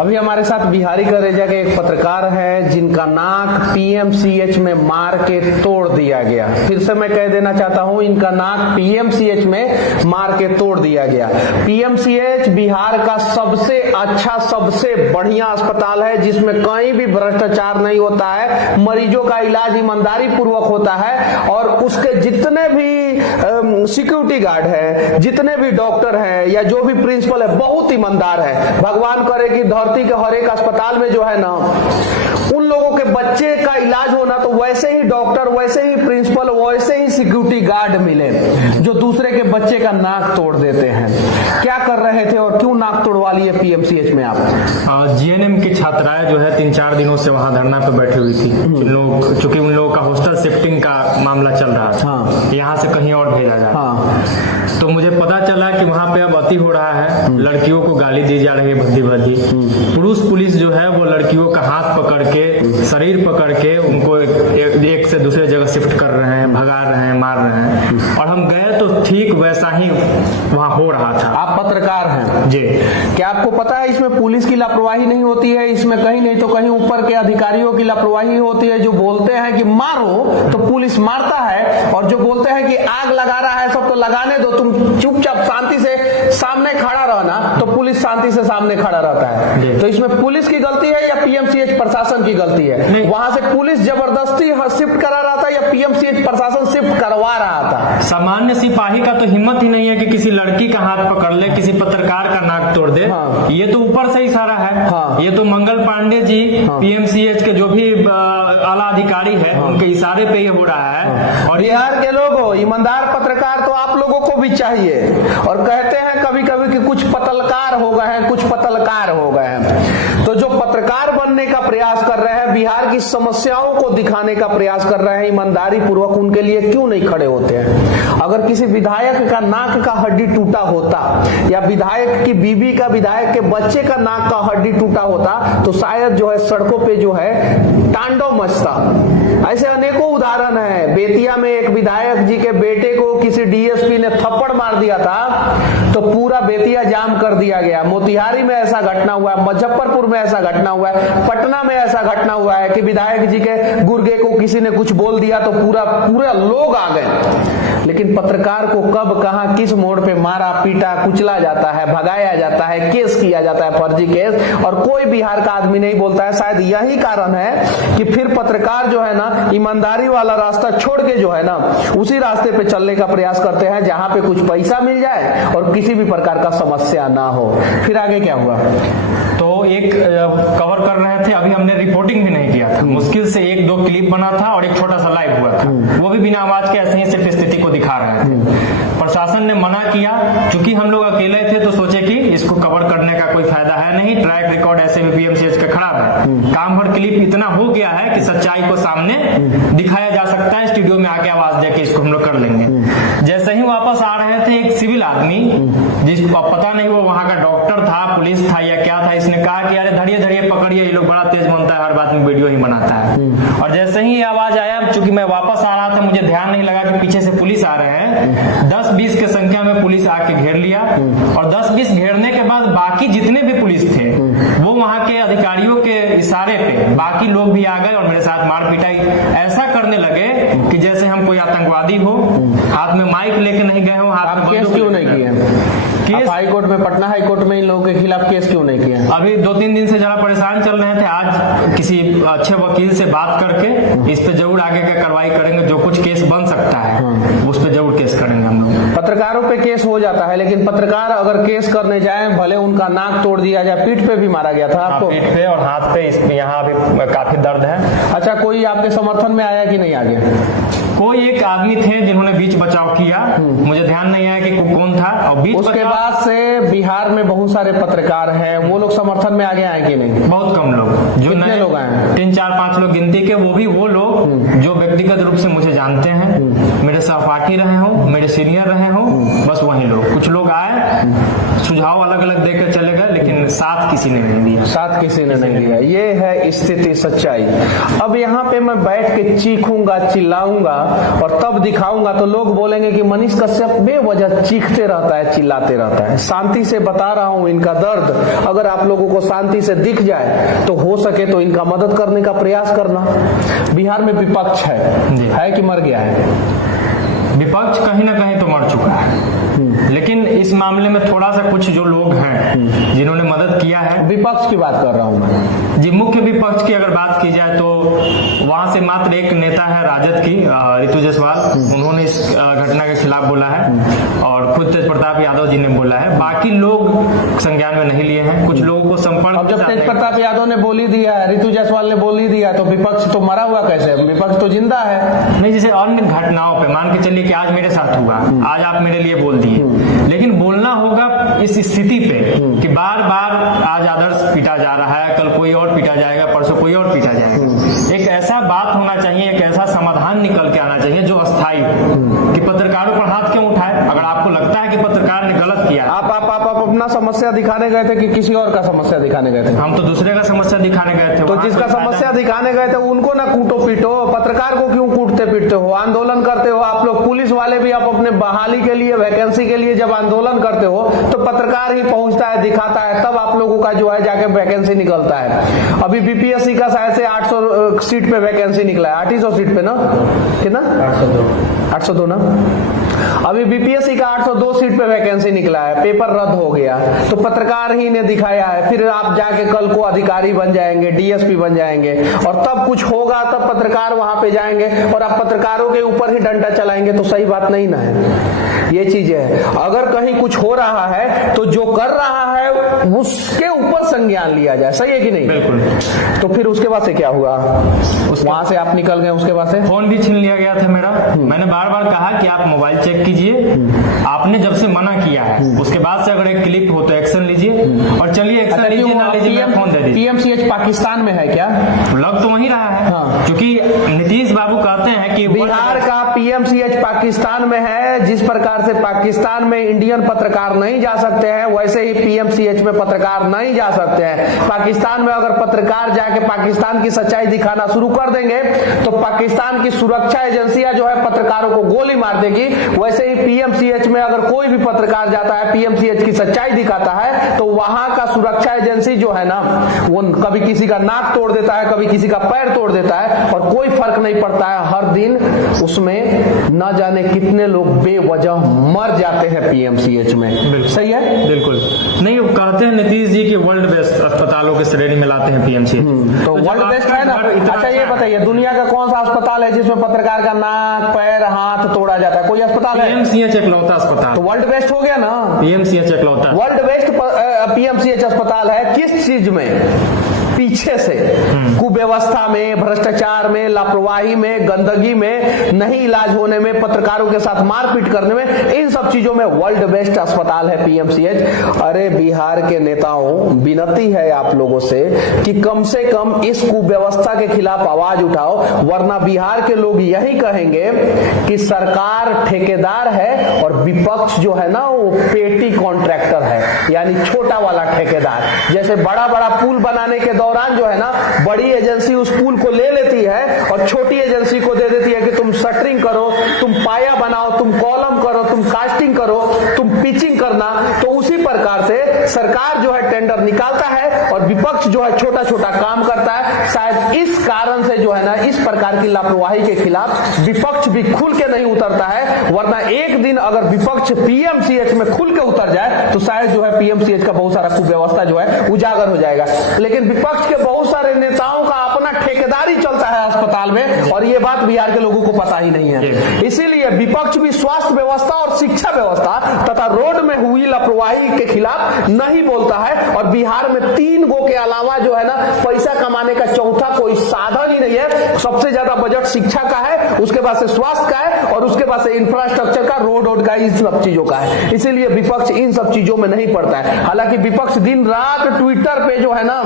अभी हमारे साथ बिहारी का रेजा के एक पत्रकार है जिनका नाक पीएमसीएच में मार के तोड़ दिया गया। फिर से मैं कह देना चाहता हूं, इनका नाक पीएमसीएच में मार के तोड़ दिया गया। पीएमसीएच बिहार का सबसे अच्छा, सबसे बढ़िया अस्पताल है जिसमें कहीं भी भ्रष्टाचार नहीं होता है, मरीजों का इलाज ईमानदारी पूर्वक होता है और उसके जितने भी सिक्योरिटी गार्ड है, जितने भी डॉक्टर है या जो भी प्रिंसिपल है, बहुत ईमानदार है। भगवान करे कि धरती के हर एक अस्पताल में जो है ना, उन लोगों के बच्चे का इलाज होना तो वैसे ही डॉक्टर, वैसे ही प्रिंसिपल, वैसे ही सिक्योरिटी गार्ड मिले जो दूसरे के बच्चे का नाक तोड़ देते हैं। क्या कर रहे थे और क्यों नाक तोड़वा लिए पीएमसीएच में आप? जीएनएम की छात्राएं जो है 3-4 दिनों से वहां धरना पे बैठी हुई थी। चूंकि उन लोगों का हॉस्टल शिफ्टिंग का मामला चल रहा था, यहाँ से कहीं और भेजा जाए। तो मुझे पता चला कि वहाँ पे अब अति हो रहा है, लड़कियों को गाली दी जा रही है भद्दी भद्दी। पुलिस जो है वो लड़कियों का हाथ पकड़ के, शरीर पकड़ के उनको एक से दूसरे जगह शिफ्ट कर रहे हैं, भगा रहे हैं, मार रहे हैं। और हम गए तो ठीक वैसा ही वहाँ हो रहा था। आप पत्रकार हैं जी, क्या आपको पता है इसमें पुलिस की लापरवाही नहीं होती है? इसमें कहीं नहीं तो कहीं ऊपर के अधिकारियों की लापरवाही होती है, जो बोलते हैं कि मारो तो पुलिस मारता है, और जो बोलते हैं कि आग लगा रहा है सब तो लगाने दो, तुम चुपचाप शांति से सामने खड़ा रहना, तो पुलिस शांति से सामने खड़ा रहता है। तो इसमें पुलिस की गलती है या पीएमसीएच प्रशासन की गलती है? वहां से पुलिस जबरदस्ती शिफ्ट करा रहा था या पीएमसीएच प्रशासन शिफ्ट करवा रहा था? सामान्य सिपाही का तो हिम्मत ही नहीं है कि किसी लड़की का हाथ पकड़ ले, किसी पत्रकार का नाक तोड़ दे। ये तो ऊपर से इशारा है। ये तो मंगल पांडे जी पीएमसीएच के जो भी आला अधिकारी है उनके इशारे पे ये हो रहा है। और बिहार के लोगों, ईमानदार पत्रकार तो आप लोगों को भी चाहिए। और कहते हैं कभी कभी कि कुछ पत्रकार हो गए हैं, कुछ पत्रकार हो गए हैं। तो जो पत्रकार बनने का प्रयास कर रहे हैं, बिहार की समस्याओं को दिखाने का प्रयास कर रहे हैं ईमानदारी पूर्वक, उनके लिए क्यों नहीं खड़े होते हैं? अगर किसी विधायक का नाक का हड्डी टूटा होता या विधायक की बीवी का, विधायक के बच्चे का नाक का हड्डी टूटा होता तो शायद जो है सड़कों पे जो है तांडव मचता। ऐसे अनेकों उदाहरण है। बेतिया में एक विधायक जी के बेटे को किसी डीएसपी ने थप्पड़ मार दिया था तो पूरा बेतिया जाम कर दिया गया। मोतिहारी में ऐसा घटना हुआ है, मुजफ्फरपुर में ऐसा घटना हुआ है, पटना में ऐसा घटना हुआ है कि विधायक जी के गुर्गे को किसी ने कुछ बोल दिया तो पूरा लोग आ गए। लेकिन पत्रकार को कब, कहां, किस मोड़ पे मारा पीटा, कुचला जाता है, भगाया जाता है, केस किया जाता है, फर्जी केस, और कोई बिहार का आदमी नहीं बोलता है। शायद यही कारण है कि फिर पत्रकार जो है ना, ईमानदारी वाला रास्ता छोड़ के जो है ना, उसी रास्ते पे चलने का प्रयास करते हैं जहां पे कुछ पैसा मिल जाए और किसी भी प्रकार का समस्या ना हो। फिर आगे क्या हुआ? तो एक कवर कर रहे थे, अभी हमने रिपोर्टिंग भी नहीं किया था। मुश्किल से 1-2 क्लिप बना था और एक छोटा सा लाइव हुआ था, वो भी बिना आवाज के ऐसे ही सिर्फ स्थिति को दिखा रहे थे। प्रशासन ने मना किया, चूंकि हम लोग अकेले थे तो सोचे कि इसको कवर करने का कोई फायदा है नहीं, ट्रैक रिकॉर्ड ऐसे भी पीएमसीएच का खराब है। काम भर क्लिप इतना हो गया है कि सच्चाई को सामने दिखाया जा सकता है, स्टूडियो में आके आवाज देके इसको हम लोग कर लेंगे। जैसे ही वापस आ रहे थे, एक सिविल आदमी, जिसको पता नहीं वो वहां का डॉक्टर था, पुलिस था या क्या था, इसने कहा कि अरे धड़िए धड़िए पकड़िए, ये लोग बड़ा तेज बनता है, हर बात में वीडियो ही बनाता है। और जैसे ही ये आवाज आया, चूंकि मैं वापस आ रहा था, मुझे ध्यान नहीं लगा कि पीछे से पुलिस आ रहे हैं। 10-20 के संख्या में पुलिस आके घेर लिया, और 10-20 घेरने के बाद बाकी जितने भी पुलिस थे वो वहां के अधिकारियों के इशारे पे बाकी लोग भी आ गए और मेरे साथ मार पिटाई ऐसा करने लगे कि जैसे हम कोई आतंकवादी हो। हाथ में माइक लेके नहीं गए हो, हाथ में केस क्यों नहीं किए? केस हाई कोर्ट में, पटना हाई कोर्ट में इन लोगों के खिलाफ केस क्यों नहीं किए? अभी 2-3 दिन से जरा परेशान चल रहे थे। आज किसी अच्छे वकील से बात करके इस पे जरूर आगे का कार्रवाई करेंगे। जो कुछ केस बन सकता है उस पे जरूर केस करेंगे हम लोग। पत्रकारों पे केस हो जाता है, लेकिन पत्रकार अगर केस करने जाए, भले उनका नाक तोड़ दिया जाए, पीठ पे भी मारा गया था आपको? पीठ पे और हाथ पे, इस यहाँ अभी काफी दर्द है। अच्छा, कोई आपके समर्थन में आया कि नहीं आगे? कोई एक आदमी थे जिन्होंने बीच बचाव किया, मुझे ध्यान नहीं आया कि कौन था। और बीच उसके बाद से बिहार में बहुत सारे पत्रकार हैं, वो लोग समर्थन में आगे आए कि नहीं? बहुत कम लोग, जो नए लोग आए, 3-4-5 लोग गिनती के, वो भी वो लोग जो व्यक्तिगत रूप से मुझे जानते हैं, मेरे सहपाठी रहे हो, मेरे सीनियर रहे हो, बस वही लोग। कुछ लोग आए, सुझाव अलग अलग देकर चले गए, लेकिन साथ किसी ने नहीं दिया। साथ किसी ने नहीं दिया। ये है स्थिति, सच्चाई। अब यहाँ पे मैं बैठ के चीखूंगा, चिल्लाऊंगा और तब दिखाऊंगा तो लोग बोलेंगे कि मनीष कश्यप बेवजह चीखते रहता है, चिल्लाते रहता है। शांति से बता रहा हूं इनका दर्द, अगर आप लोगों को शांति से दिख जाए तो हो सके तो इनका मदद करने का प्रयास करना। बिहार में विपक्ष है कि मर गया है? विपक्ष कहीं ना कहीं तो मर चुका है, लेकिन इस मामले में थोड़ा सा कुछ जो लोग हैं जिन्होंने मदद किया है। विपक्ष की बात कर रहा हूं मैं जी। मुख्य विपक्ष की अगर बात की जाए तो वहां से मात्र एक नेता है राजद की, रितु जायसवाल, उन्होंने इस घटना के खिलाफ बोला है और खुद तेज प्रताप यादव जी ने बोला है। बाकी लोग संज्ञान में नहीं लिए हैं। कुछ लोगों को संपर्क, अब जब तेज प्रताप यादव ने बोली दिया है, रितु जायसवाल ने बोली दिया, तो विपक्ष तो मरा हुआ कैसे? विपक्ष तो जिंदा है। नहीं, जैसे अन्य घटनाओं पे मान के चलिए कि आज मेरे साथ हुआ, आज आप मेरे लिए बोल दिए, लेकिन बोलना होगा इस स्थिति पे कि बार बार आज आदर्श पीटा जा रहा है, कल कोई और पीटा जाएगा, परसों कोई और पीटा जाएगा। एक ऐसा बात होना चाहिए, एक ऐसा समाधान निकल के आना चाहिए जो अस्थायी हो, कि पत्रकारों पर हाथ क्यों उठाए। अगर आपको लगता है कि पत्रकार ने गलत किया, आप अपना समस्या दिखाने गए थे कि किसी और का समस्या दिखाने गए थे? हम तो दूसरे का समस्या दिखाने गए थे। तो जिसका समस्या दिखाने गए थे उनको ना कूटो पीटो, पत्रकार को क्यों कूटते पीटते हो? आंदोलन करते हो आप लोग, पुलिस वाले भी आप अपने बहाली के लिए, वैकेंसी के लिए जब आंदोलन करते हो तो पत्रकार ही पहुंचता है, दिखाता है, तब आप लोगों का जो है जाके वैकेंसी निकलता है। अभी बीपीएससी का शायद से 800 सीट पे वैकेंसी निकला है, 800 सीट पे ना, कितना? 802 ना। अभी बीपीएससी का 802 सीट पे वैकेंसी निकला है, पेपर रद्द हो गया, तो पत्रकार ही ने दिखाया है। फिर आप जाके कल को अधिकारी बन जाएंगे, डीएसपी बन जाएंगे, और तब कुछ होगा तब पत्रकार वहां पे जाएंगे और आप पत्रकारों के ऊपर ही डंडा चलाएंगे, तो सही बात नहीं ना है। ये चीज है, अगर कहीं कुछ हो रहा है तो जो कर रहा है उसके ऊपर संज्ञान लिया जाए, सही है कि नहीं? बिल्कुल। तो फिर उसके बाद से क्या हुआ? वहां से आप निकल गए, उसके बाद से फोन भी छीन लिया गया था मेरा। मैंने बार बार कहा कि आप मोबाइल चेक कीजिए, आपने जब से मना किया है उसके बाद से अगर एक क्लिप हो तो एक्शन लीजिए, और चलिए एक्शन लीजिए ना लीजिए, फोन दे दीजिए। पीएमसीएच पाकिस्तान में है क्या? लग तो वही रहा है, क्योंकि नीतीश बाबू कहते हैं कि बिहार का पीएमसीएच पाकिस्तान में है। जिस प्रकार से पाकिस्तान में इंडियन पत्रकार नहीं जा सकते हैं, वैसे ही पीएमसीएच में पत्रकार नहीं जा सकते हैं। पाकिस्तान में अगर पत्रकार जाके पाकिस्तान की सच्चाई दिखाना शुरू कर देंगे तो पाकिस्तान की सुरक्षा एजेंसियां जो है पत्रकारों को गोली मार देगी। वैसे ही पीएमसीएच में अगर कोई भी पत्रकार जाता है, पीएमसीएच की सच्चाई दिखाता है, तो वहां का सुरक्षा एजेंसी जो है ना, वो कभी किसी का नाक तोड़ देता है, कभी किसी का पैर तोड़ देता है, और कोई फर्क नहीं पड़ता है। हर दिन उसमें न जाने कितने लोग बेवजह मर जाते हैं पीएमसीएच में। सही है? बिल्कुल नहीं। कहते हैं नीतीश जी कि वर्ल्ड बेस्ट अस्पतालों की श्रेणी में लाते हैं पीएमसीएच, तो वर्ल्ड बेस्ट है ना। अच्छा ये बताइए, दुनिया का कौन सा अस्पताल है जिसमें पत्रकार का नाक, पैर, हाथ तोड़ा जाता है? कोई अस्पताल है? पीएमसीएच इकलौता अस्पताल। तो वर्ल्ड बेस्ट हो गया ना। पीएमसीएच इकलौता वर्ल्ड बेस्ट पीएमसीएच अस्पताल है। किस चीज में? पीछे से कुव्यवस्था में, भ्रष्टाचार में, लापरवाही में, गंदगी में, नहीं इलाज होने में, पत्रकारों के साथ मारपीट करने में, इन सब चीजों में वर्ल्ड बेस्ट अस्पताल है पीएमसीएच। अरे बिहार के नेताओं, विनती है आप लोगों से कि कम से कम इस कुव्यवस्था के खिलाफ आवाज उठाओ, वरना बिहार के लोग यही कहेंगे कि सरकार ठेकेदार है और विपक्ष जो है ना वो पेटी कॉन्ट्रैक्टर है, यानी छोटा वाला ठेकेदार। जैसे बड़ा बड़ा पुल बनाने के दौरान जो है ना, बड़ी एजेंसी उस पुल को ले लेती है और छोटी एजेंसी को दे देती है कि तुम शटरिंग करो, तुम पाया बनाओ, तुम कॉलम करो, तुम कास्टिंग करो, तुम पिचिंग करना। तो उसी प्रकार से सरकार जो है टेंडर निकालता है और विपक्ष जो है छोटा छोटा काम करता है। शायद इस कारण से जो है ना, इस प्रकार की लापरवाही के खिलाफ विपक्ष भी खुल के नहीं उतरता है, वरना एक दिन अगर विपक्ष पीएमसीएच में खुल के उतर जाए तो शायद जो है पीएमसीएच का बहुत सारा कुव्यवस्था जो है उजागर हो जाएगा। लेकिन विपक्ष के बहुत सारे नेताओं का अपना ठेकेदारी चलता है अस्पताल में, और ये बात बिहार के लोगों को पता ही नहीं है। इसीलिए विपक्ष भी स्वास्थ्य व्यवस्था और शिक्षा व्यवस्था तथा रोड में हुई लापरवाही के खिलाफ नहीं बोलता है। और बिहार में 3 गो के अलावा जो है ना, पैसा कमाने का चौथा कोई साधन ही नहीं है। सबसे ज्यादा बजट शिक्षा का है, उसके बाद से स्वास्थ्य का है, और उसके बाद से इंफ्रास्ट्रक्चर का, रोड का, इन सब चीजों का है। इसीलिए विपक्ष इन सब चीजों में नहीं पड़ता है। हालांकि विपक्ष दिन रात ट्विटर पे जो है ना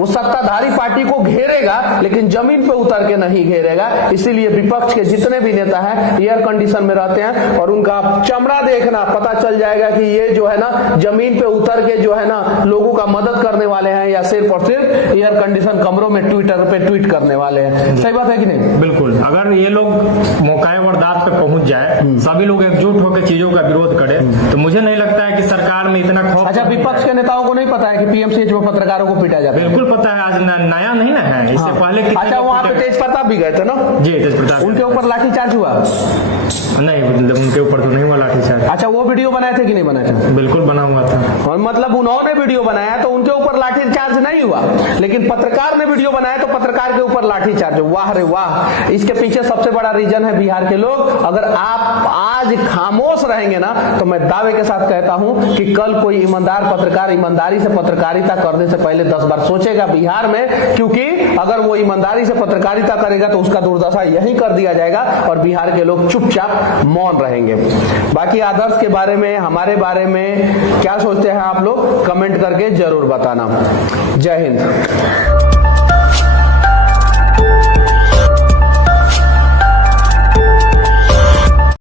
वो सत्ताधारी पार्टी को घेरेगा लेकिन जमीन पे उतर के नहीं घेरेगा। इसीलिए विपक्ष के जितने भी नेता हैं एयर कंडीशन में रहते हैं और उनका चमड़ा देखना पता चल जाएगा कि ये जो है ना जमीन पे उतर के जो है ना लोगों का मदद करने वाले हैं या सिर्फ और सिर्फ एयर कंडीशन कमरों में ट्विटर पे ट्वीट करने वाले हैं। सही बात है कि नहीं? बिल्कुल। अगर ये लोग मौका वारदात पे पहुंच जाए, सभी लोग एकजुट होकर चीजों का विरोध करें, तो मुझे नहीं लगता है कि सरकार में इतना खौफ। अच्छा, विपक्ष के नेताओं को नहीं पता है कि पीएमसीएच में पत्रकारों को पीटा जाता है? बिल्कुल पता है, आज नया नहीं ना है, इससे पहले कितने। अच्छा, वहाँ पे तेज प्रताप भी गए थे ना? जी, तेज प्रताप। उनके ऊपर लाठीचार्ज हुआ? नहीं, उनके ऊपर तो नहीं हुआ लाठीचार्ज। अच्छा, वो वीडियो बनाए थे कि नहीं बनाए थे? बिल्कुल बना हुआ था। और मतलब उन्होंने वीडियो बनाया तो उनके ऊपर लाठीचार्ज नहीं हुआ, लेकिन पत्रकार ने वीडियो बनाया तो पत्रकार के ऊपर लाठीचार्ज। वाह रे वाह! इसके पीछे सबसे बड़ा रीजन है बिहार के लोग। अगर आप आज खामोश रहेंगे ना तो मैं दावे के साथ कहता हूं कि कल कोई ईमानदार पत्रकार ईमानदारी से पत्रकारिता करने से पहले 10 बार सोचेगा बिहार में, क्योंकि अगर वो ईमानदारी से पत्रकारिता करेगा तो उसका दुर्दशा यही कर दिया जाएगा और बिहार के लोग चुपचाप मौन रहेंगे। बाकी आदर्श के बारे में, हमारे बारे में क्या सोचते हैं आप लोग, कमेंट करके जरूर बताना। जय हिंद।